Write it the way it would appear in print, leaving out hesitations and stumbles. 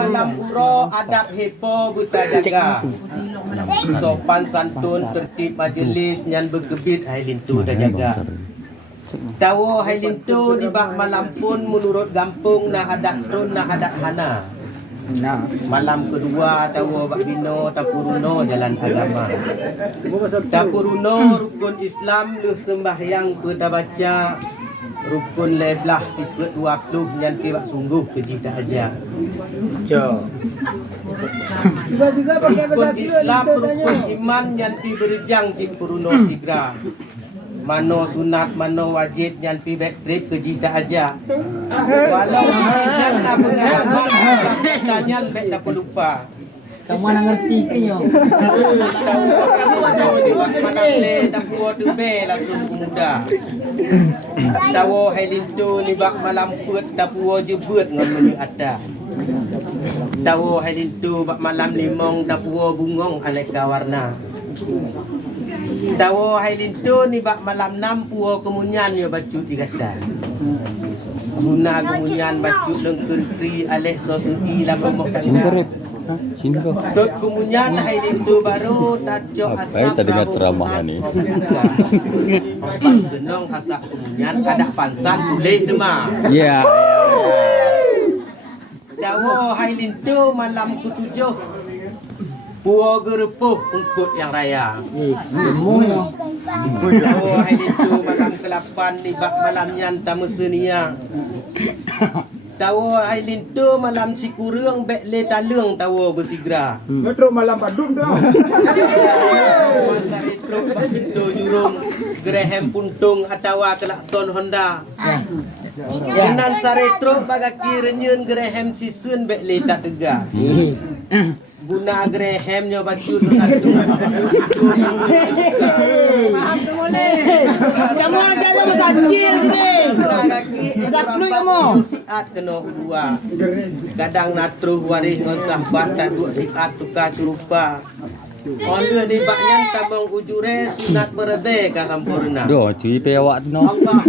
Malam uro adab hepo buta jaga sopan santun tertib majelis nyan bergebit hai lintu dah jaga tawo hai lintu di bak malam pun menurut gampung nah adat tun nah adat hana malam kedua tawo bak bino tapuruno jalan agama tapuruno rukun Islam leh sembahyang kita baca rukun leblah sikut 20 yang tidak sungguh kejita aja. Rukun Islam rukun iman yang berjang di puruno sigra. Mano sunat mano wajib yang tibek trip kejita aja. Walau tidak nak pengalaman tanya bek tak lupa. Kamu mana ngerti kinyo? Tahu di waktu mana le tak buat tu be langsung muda. Tahu hai lintu ni bak malam put tak buat jebut ngan menu ada. Tahu hai lintu bak malam limong tak buat bungong aneka warna. Tahu hai lintu ni bak malam 6 puo kemunyan yo bacu 3 kata. Guna kemunyan bacu lengkun pri aleh sosui la bomoh kata. Sini kok. Tot kemunyan hai lintu baru tajo asap. Tadi dengar ceramah ni. Genong asap kemunyan ada pansan boleh demam. Ya. Dawo hai lintu malam ketujuh. Puo gerepuh ungkut yang raya. Dawo hai lintu malam ke-8 libak malam nyan tamu senia. Tawo hai lintu malam si kurang bek le talung tawo bersigra. Metro malam Badung dah. Masa retro pintu jurung Graham puntung atau kelakton Honda. Kenan saretro bagaki renyun Graham sisun bek le tak tegak. Guna Graham nyo bacu satu. Paham tu boleh. Kamu aja ada masajil sini. Masaplu kamu. Siat kena dua. Kadang natruh waris ngon sahabat tak dua siat tukar curupa. Onda di baknyan tabang ujure sunat berede ka sampurna. Doh, cuy pe awak tu no. Allah.